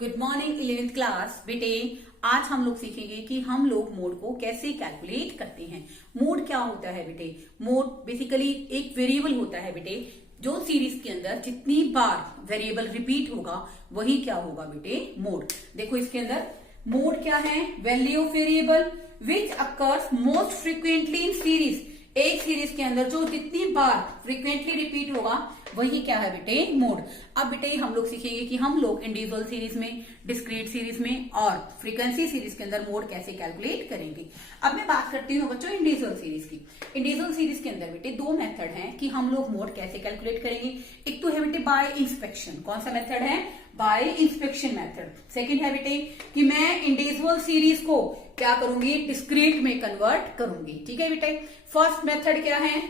Good morning 11th class बेटे। आज हम लोग सीखेंगे कि हम लोग मोड को कैसे कैलकुलेट करते हैं। मोड क्या होता है बेटे? मोड बेसिकली एक वेरिएबल होता है बेटे, जो सीरीज के अंदर जितनी बार वेरिएबल रिपीट होगा वही क्या होगा बेटे? मोड। देखो इसके अंदर मोड क्या है? Value of variable which occurs most frequently in series. एक सीरीज के अंदर जो जितनी बार फ्रीक्वेंटली रिपीट होगा वही क्या है बेटे? मोड। अब बेटे हम लोग सीखेंगे कि हम लोग इंडिविजुअल सीरीज में, डिस्क्रीट सीरीज में और फ्रीक्वेंसी सीरीज के अंदर मोड कैसे कैलकुलेट करेंगे। अब मैं बात करती हूँ बच्चों इंडिविजुअल सीरीज की। इंडिविजुअल सीरीज के अंदर बेटे दो मेथड हैं कि हम लोग मोड कैसे कैलकुलेट करेंगे। एक तो है बेटे बाय इंस्पेक्शन। कौन सा मेथड है? Bye inspection method. सेकंड है बेटे कि मैं इंडिविजुअल सीरीज को क्या करूंगी? डिस्क्रीट में कन्वर्ट करूंगी। ठीक है बेटे। फर्स्ट मेथड क्या है?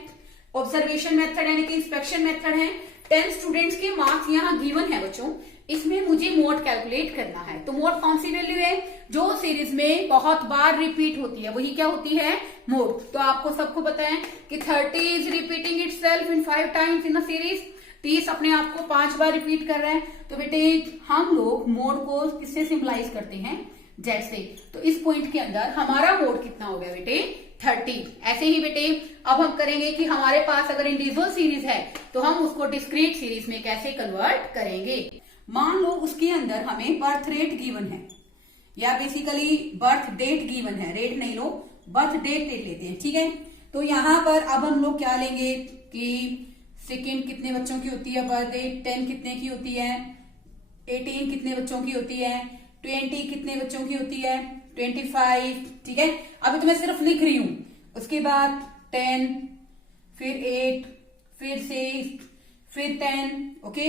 ऑब्जर्वेशन मेथड यानी कि इंस्पेक्शन मेथड है। 10 स्टूडेंट्स के मार्क्स यहाँ गिवन है बच्चों, इसमें मुझे मोड कैलकुलेट करना है। तो मोड कौन सी वैल्यू है? जो सीरीज में बहुत बार रिपीट होती है वही क्या होती है? मोड। तो आपको सबको पता है कि 30 is repeating itself in 5 times in a series. 30 अपने आप को 5 बार रिपीट कर रहा है। तो बेटे हम लोग मोड को किससे सिंबलाइज करते हैं? जेड से। तो इस पॉइंट के अंदर हमारा मोड कितना हो गया बेटे? 30। ऐसे ही बेटे अब हम करेंगे कि हमारे पास अगर इंडिविजुअल सीरीज है तो हम उसको डिस्क्रीट सीरीज में कैसे कन्वर्ट करेंगे। मान लो उसके अंदर हमें बर्थ रेट गिवन है या बेसिकली बर्थ डेट गिवन है। रेट नहीं लो, बर्थ डेट लेते हैं। ठीक है। तो यहां पर अब हम लोग क्या लेंगे कि सेकेंड कितने बच्चों की होती है बर्थ डेट, 10 कितने की होती है, 18 कितने बच्चों की होती है, 20 कितने बच्चों की होती है, 25। ठीक है। अभी तो मैं सिर्फ लिख रही हूं। उसके बाद 10, फिर 8, फिर 6, फिर 10। ओके,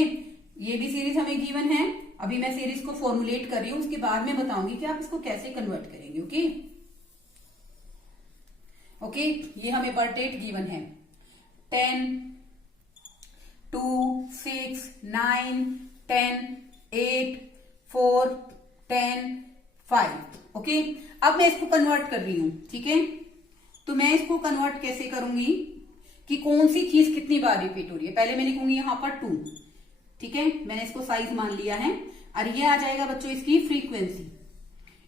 ये भी सीरीज हमें गिवन है। अभी मैं सीरीज को फॉर्मुलेट कर रही हूं, उसके बाद में बताऊंगी कि आप इसको कैसे कन्वर्ट करेंगे। ओके ओके, ये हमें बर्थ डेट गिवन है 10, 2, 6, 9, 10, 8, 4, 10, 5। ओके, अब मैं इसको कन्वर्ट कर रही हूं। ठीक है। तो मैं इसको कन्वर्ट कैसे करूंगी कि कौन सी चीज कितनी बार रिपीट हो रही है। पहले मैं लिखूंगी यहां पर 2। ठीक है, मैंने इसको साइज मान लिया है और ये आ जाएगा बच्चों इसकी फ्रीक्वेंसी।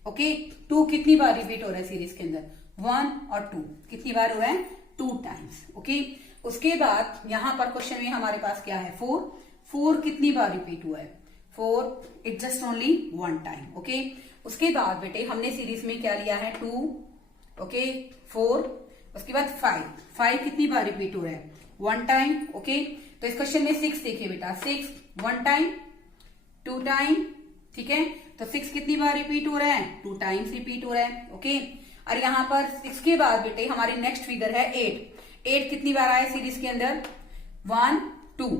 ओके, 2 कितनी बार रिपीट हो रहा है सीरीज के अंदर? 1 और 2 कितनी बार हो रहा है? 2 टाइम्स। ओके, उसके बाद यहां पर क्वेश्चन में हमारे पास क्या है? 4 कितनी बार रिपीट हुआ है? 4 it just only 1 time. Okay, उसके बाद बेटे हमने सीरीज में क्या लिया है? 2। ओके, 4, उसके बाद 5 कितनी बार रिपीट हो रहा है? 1 टाइम। ओके, तो इस क्वेश्चन में 6 देखिए बेटा, 6 1 टाइम, 2 टाइम। ठीक है, तो 6 कितनी बार रिपीट हो रहा है? 2 टाइम्स रिपीट हो रहा है। ओके, और यहां पर 6 के बाद बेटे हमारी नेक्स्ट फिगर है 8 कितनी बार आया सीरीज के अंदर? 1 2।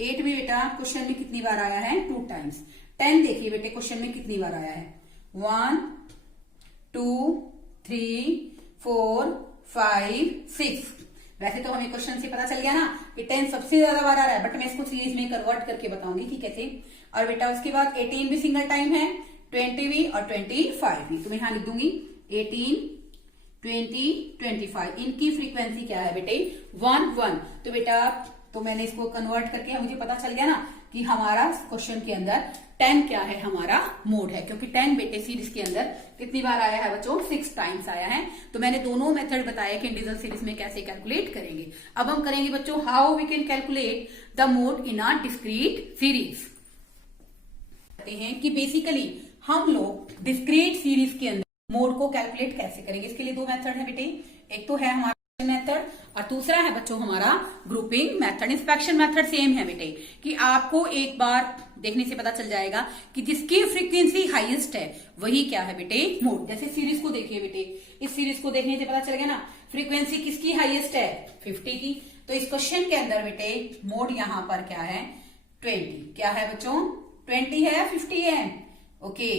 8 भी बेटा क्वेश्चन में कितनी बार आया है? 2 टाइम्स। 10 देखिए बेटे क्वेश्चन में कितनी बार आया है? 1 2 3 4 5 6। वैसे तो हमें क्वेश्चन से पता चल गया ना कि 10 सबसे ज्यादा बार आ रहा है, बट मैं इसको सीरीज में कन्वर्ट करके बताऊंगी कि कैसे। और बेटा उसके बाद 18 भी सिंगल टाइम है, 20 भी और 25 भी। तो मैं यहां लिख दूंगी 18 20 25। इनकी फ्रीक्वेंसी क्या है बेटे? 1 1। तो बेटा तो मैंने इसको कन्वर्ट करके मुझे पता चल गया ना कि हमारा क्वेश्चन के अंदर 10 क्या है? हमारा मोड है, क्योंकि 10 बेटे सीरीज के अंदर कितनी बार आया है बच्चों? 6 टाइम्स आया है। तो मैंने दोनों मेथड बताया कि इंडिविजुअल सीरीज में कैसे कैलकुलेट करेंगे। अब हम करेंगे बच्चों how we can calculate the mode in a discrete series. कहते हैं कि बेसिकली हम लोग डिस्क्रीट सीरीज के अंदर मोड को कैलकुलेट कैसे करेंगे। इसके लिए दो मेथड है बेटे। एक तो है हमारा मेथड और दूसरा है बच्चों हमारा grouping method. Inspection method same है बेटे कि आपको एक बार देखने से पता चल जाएगा कि जिसकी फ्रीक्वेंसी हाईएस्ट है वही क्या है बेटे? मोड। जैसे सीरीज को देखिए बेटे, इस सीरीज को देखने से पता चल गया ना फ्रीक्वेंसी किसकी हाईएस्ट है? 50 की। तो इस क्वेश्चन के अंदर बेटे मोड यहां पर क्या है? 20। क्या है बच्चों? 20 है 50 है? ओके,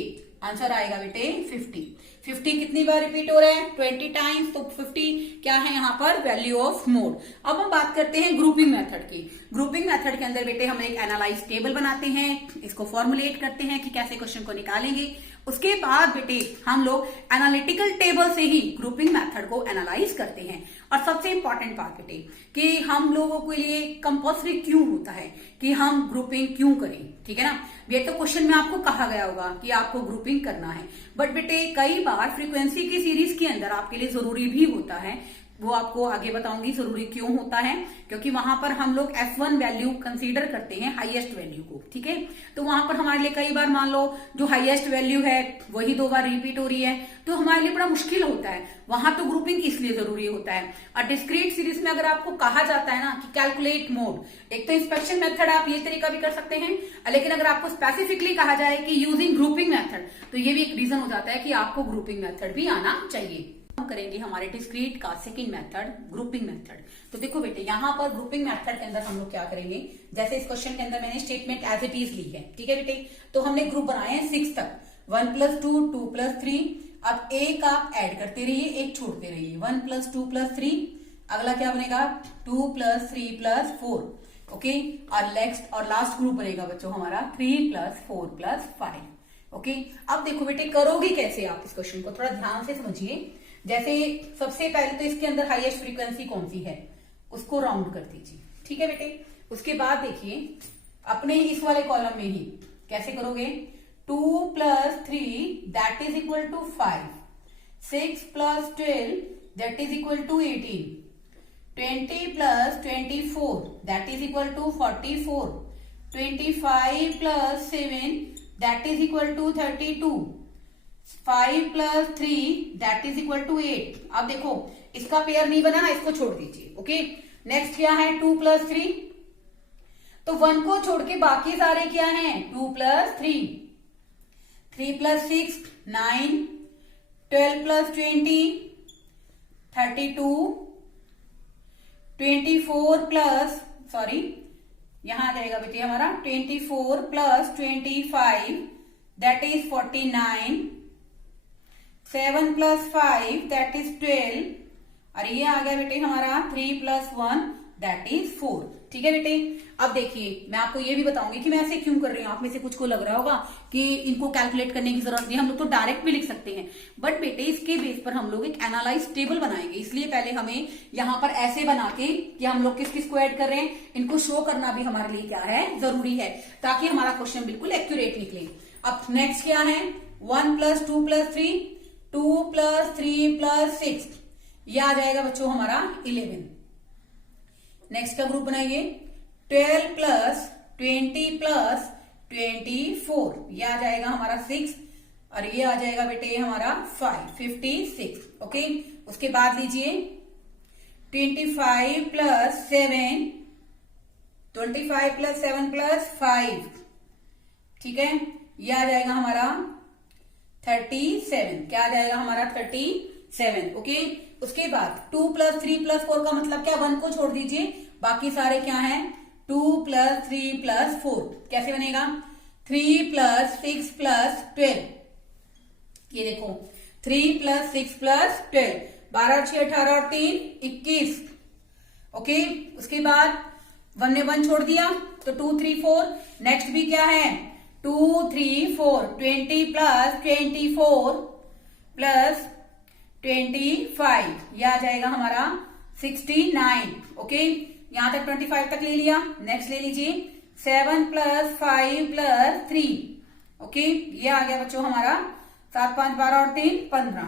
आंसर आएगा बेटे 50। 50 कितनी बार रिपीट हो रहा है? 20 टाइम्स। तो 50 क्या है यहाँ पर? Value of mode. अब हम बात करते हैं ग्रुपिंग मेथड की। ग्रुपिंग मेथड के अंदर बेटे हम एक एनालाइज टेबल बनाते हैं, इसको फॉर्मुलेट करते हैं कि कैसे क्वेश्चन को निकालेंगे। उसके बाद बेटे हम लोग एनालिटिकल टेबल से ही ग्रुपिंग मेथड को एनालाइज करते हैं। और सबसे इंपॉर्टेंट बात बेटे कि हम लोगों के लिए कंपल्सरी क्यों होता है कि हम ग्रुपिंग क्यों करें, ठीक है ना। ये तो क्वेश्चन में आपको कहा गया होगा कि आपको ग्रुपिंग करना है, बट बेटे कई बार फ्रीक्वेंसी की सीरीज के अंदर आपके लिए जरूरी भी होता है। वो आपको आगे बताऊंगी जरूरी क्यों होता है, क्योंकि वहां पर हम लोग F1 वैल्यू कंसीडर करते हैं, हाईएस्ट वैल्यू को, ठीक है। तो वहां पर हमारे लिए कई बार मान लो जो हाईएस्ट वैल्यू है वही 2 बार रिपीट हो रही है, तो हमारे लिए बड़ा मुश्किल होता है। वहां तो ग्रुपिंग इसलिए जरूरी होता है। और डिस्क्रीट सीरीज में अगर आपको कहा जाता है ना कि कैलकुलेट मोड, एक तो इंस्पेक्शन मेथड आप ये तरीका भी कर सकते हैं, लेकिन अगर आपको स्पेसिफिकली कहा जाए कि यूजिंग ग्रुपिंग मेथड, तो ये भी एक रीजन हो जाता है कि आपको ग्रुपिंग मेथड भी आना चाहिए। हम करेंगे हमारे डिस्क्रीट का सेकंड मेथड, ग्रुपिंग मेथड। तो देखो बेटे यहाँ पर ग्रुपिंग मेथड के अंदर हम लोग क्या करेंगे, जैसे इस क्वेश्चन के अंदर मैंने स्टेटमेंट एज इट इज ली है, ठीक है बेटे। तो हमने ग्रुप बनाए हैं 6 तक, 1 + 2, 2 + 3। अब एक आप ऐड करते रहिए, एक छोड़ते रहिए, 1 + 2 + 3। अगला क्या बनेगा? 2 + 3 + 4, ओके। और नेक्स्ट और लास्ट ग्रुप बनेगा बच्चों हमारा 3 + 4 + 5, ओके। अब देखो बेटे करोगे कैसे आप इस क्वेश्चन को, थोड़ा ध्यान से समझिए। जैसे सबसे पहले तो इसके अंदर हाईएस्ट फ्रीक्वेंसी कौन सी है उसको राउंड कर दीजिए, ठीक है बेटे। उसके बाद देखिए अपने इस वाले कॉलम में ही कैसे करोगे, 2 + 3 that is equal to 5, 6 + 12 that is equal to 18, 20 + 24 that is equal to 44, 25 + 7 that is equal to 32, 5 + 3 that is equal to 8। अब देखो इसका पेयर नहीं बना ना, इसको छोड़ दीजिए, ओके। नेक्स्ट क्या है? 2 + 3, तो 1 को छोड़ के बाकी सारे क्या हैं? 2 + 3, 3 + 6 9, 12 + 20 32, 24 प्लस सॉरी यहां आ जाएगा बेटे हमारा 24 + 25 दैट इज 49, 7 + 5 दैट इज 12, और ये आ गया बेटे हमारा 3 + 1 दैट इज 4, ठीक है बेटे। अब देखिए मैं आपको ये भी बताऊंगी कि मैं ऐसे क्यों कर रही हूँ। आप में से कुछ को लग रहा होगा कि इनको कैलकुलेट करने की जरूरत नहीं, हम लोग तो डायरेक्ट भी लिख सकते हैं, बट बेटे इसके बेस पर हम लोग एक एनालाइज टेबल बनाएंगे। इसलिए पहले हमें यहाँ पर ऐसे बना के कि हम लोग किस किस को ऐड कर रहे हैं, इनको शो करना भी हमारे लिए क्या है? जरूरी है, ताकि हमारा क्वेश्चन बिल्कुल एक्यूरेट निकले। अब नेक्स्ट क्या है? 1 + 2 + 3, 2 + 3 + 6, यह आ जाएगा बच्चों हमारा 11। नेक्स्ट का ग्रुप बनाइए 12 + 20 + 24, यह आ जाएगा हमारा 6, और ये आ जाएगा बेटे हमारा 5, 56, ओके। उसके बाद लीजिए 25 + 7, 25 + 7 + 5, ठीक है। यह आ जाएगा हमारा 37, क्या आ जाएगा हमारा 37, ओके। उसके बाद 2 + 3 + 4 का मतलब क्या? 1 को छोड़ दीजिए, बाकी सारे क्या हैं? 2 + 3 + 4, कैसे बनेगा? 3 + 6 + 12, ये देखो 3 + 6 + 12, 12 6 18 और 3 21, ओके। उसके बाद 1 ने 1 छोड़ दिया तो 2 3 4, नेक्स्ट भी क्या है? 2 3 4, 20 + 24 + 25, यह आ जाएगा हमारा 69, ओके। यहां तक 25 तक ले लिया। नेक्स्ट ले लीजिए 7 + 5 + 3, ओके। ये आ गया बच्चों हमारा 7 5 12 और 3 15,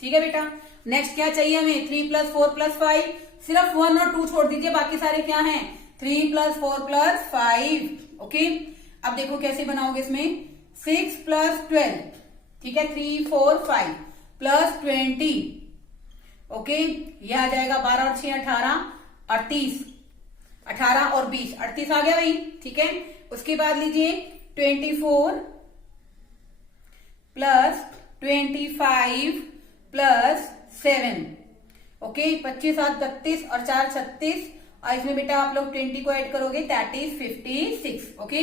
ठीक है बेटा। नेक्स्ट क्या चाहिए हमें? 3 + 4 + 5, सिर्फ 1 और 2 छोड़ दीजिए, बाकी सारे क्या हैं? 3 + 4 + 5, ओके। अब देखो कैसे बनाओगे इसमें 6 + 12, ठीक है, 3 4 5 + 20, ओके। यह आ जाएगा 12 और 6 18, 38, 18 और 20 38 आ गया भाई, ठीक है। उसके बाद लीजिए 24 + 25 + 7, ओके। 25 7 32 और 4 36, और इसमें बेटा आप लोग 20 को ऐड करोगे दैट इज 56, ओके।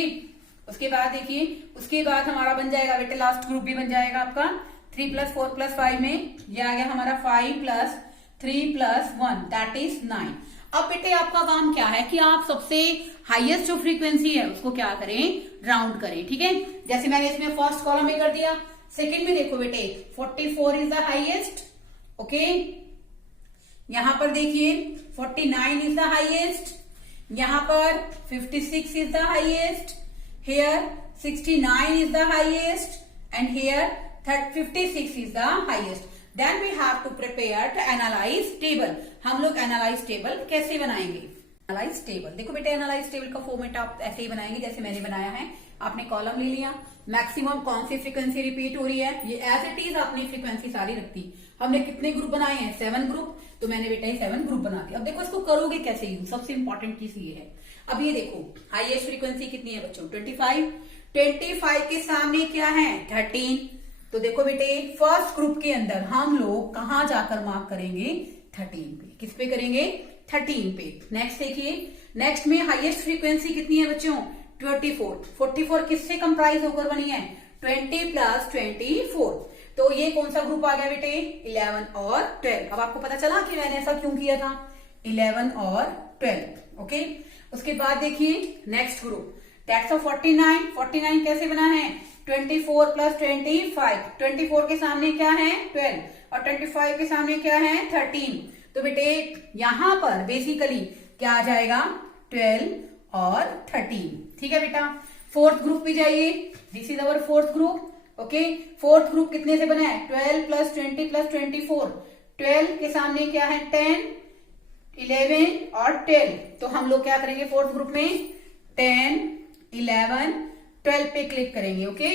उसके बाद देखिए उसके बाद हमारा बन जाएगा बेटा लास्ट ग्रुप भी बन जाएगा आपका 3 प्लस 4 प्लस 5 में ये आ गया हमारा 5 प्लस 3 प्लस 1 दैट इज 9। अब बेटे आपका काम क्या है कि आप सबसे हाईएस्ट जो फ्रीक्वेंसी है उसको क्या करें, राउंड करें। ठीक है, जैसे मैंने इसमें फर्स्ट कॉलम में कर दिया, सेकंड में देखो बेटे 44 इज द हाईएस्ट। ओके, यहां पर देखिए 49 इज द हाईएस्ट, यहां पर 56 is the highest, here 69 is the highest and here 56 is the highest. Then we have to prepare to analyze table. हम लोग analyze table कैसे बनाएंगे? Analyze table, देखो बेटे analyze table का फॉर्मेट आप ऐसे ही बनाएंगे जैसे मैंने बनाया है। आपने कॉलम ले लिया, मैक्सिमम कौन सी फ्रीक्वेंसी रिपीट हो रही है, ये एज इट इज आपने फ्रीक्वेंसी सारी रखती। हमने कितने ग्रुप बनाए हैं, 7 ग्रुप, तो मैंने बेटा 7 ग्रुप बना दिया। अब देखो इसको करोगे कैसे यूज, सबसे इंपॉर्टेंट चीज ये है। अब ये देखो हाईएस्ट फ्रीक्वेंसी कितनी है बच्चों, 25 के सामने क्या है 13। तो देखो बेटे फर्स्ट ग्रुप के अंदर हम लोग कहां जाकर मार्क करेंगे, 13 पे। किस पे करेंगे, 13 पे। नेक्स्ट देखिए, नेक्स्ट में हाईएस्ट फ्रीक्वेंसी कितनी है बच्चों, 24। 44 किससे कंप्राइज होकर बनी है, 20 प्लस 24। तो ये कौन सा ग्रुप आ गया बेटे, 11 और 12। अब आपको पता चला कि मैंने ऐसा क्यों किया था, 11 और 12। ओके, उसके बाद देखिए नेक्स्ट ग्रुप दैट्स 49 कैसे बना है, 24 प्लस 25। 24 के सामने क्या है 12 और 25 के सामने क्या है 13। तो बेटे यहां पर बेसिकली क्या आ जाएगा, 12 और 13। ठीक है बेटा, फोर्थ ग्रुप पे जाइए, this is our fourth group. Okay, fourth group कितने से बना है, 12 प्लस 20 प्लस 24। 12 के सामने क्या है 10, 11 और 12। तो हम लोग क्या करेंगे फोर्थ ग्रुप में, 10, 11, 12 पे क्लिक करेंगे। ओके,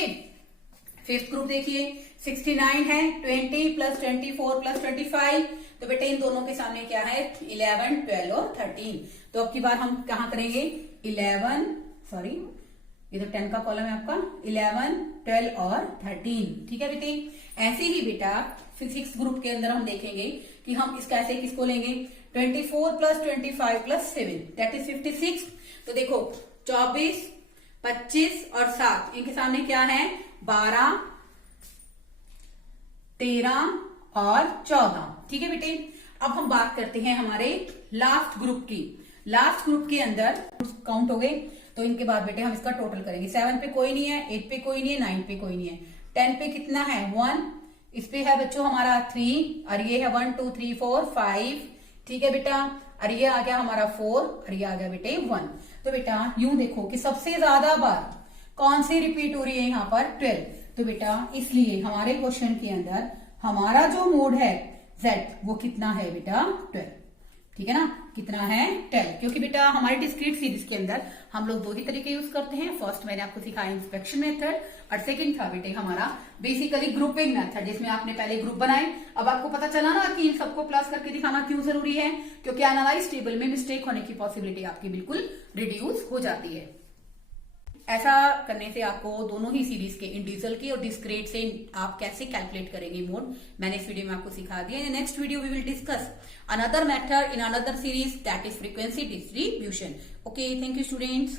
फिफ्थ ग्रुप देखिए 69 है, 20 प्लस 24 प्लस 25। तो बेटे इन दोनों के सामने क्या है, 11, 12 और 13। तो अब की बार हम कहां करेंगे, 11, सॉरी इधर 10 का कॉलम है आपका, 11, 12 और 13। ठीक है बेटे, ऐसे ही बेटा फिजिक्स ग्रुप के अंदर हम देखेंगे कि हम इस कैसे किसको लेंगे, 24 प्लस 25 प्लस 7 दैट इज 56। तो देखो 24, 25 और 7 इनके सामने क्या है, 12, 13 और 14। ठीक है बेटे, अब हम बात करते हैं हमारे लास्ट ग्रुप की। लास्ट ग्रुप के अंदर काउंट हो गए, तो इनके बाद बेटे हम इसका टोटल करेंगे। 7 पे कोई नहीं है, 8 पे कोई नहीं है, 9 पे कोई नहीं है, 10 पे कितना है 1, इस पे है बच्चों हमारा 3 और ये है 1 2 3 4 5। ठीक है बेटा, और ये आ गया हमारा 4 और ये आ गया बेटे 1। तो बेटा यूं देखो कि सबसे ज्यादा बार कौन सी रिपीट हो रही है यहाँ पर, 12। तो बेटा इसलिए हमारे क्वेश्चन के अंदर हमारा जो मोड है Z वो कितना है बेटा 12। ठीक है ना, कितना है 12, क्योंकि बेटा हमारी डिस्क्रीट सीरीज के अंदर हम लोग 2 ही तरीके यूज करते हैं। फर्स्ट मैंने आपको सिखाया इंस्पेक्शन मेथड और सेकंड था बेटे हमारा बेसिकली ग्रुपिंग मेथड, जिसमें आपने पहले ग्रुप बनाए। अब आपको पता चला ना कि इन सबको प्लस करके दिखाना क्यों जरूरी है, क्योंकि एनालाइज टेबल में मिस्टेक होने की पॉसिबिलिटी आपकी बिल्कुल रिड्यूस हो जाती है। ऐसा करने से आपको दोनों ही सीरीज के इंडिविजुअल के और डिस्क्रीट से आप कैसे कैलकुलेट करेंगे मोड, मैंने इस वीडियो में आपको सिखा दिया। In next video we will discuss another method in another series that is frequency distribution. Okay, thank you students.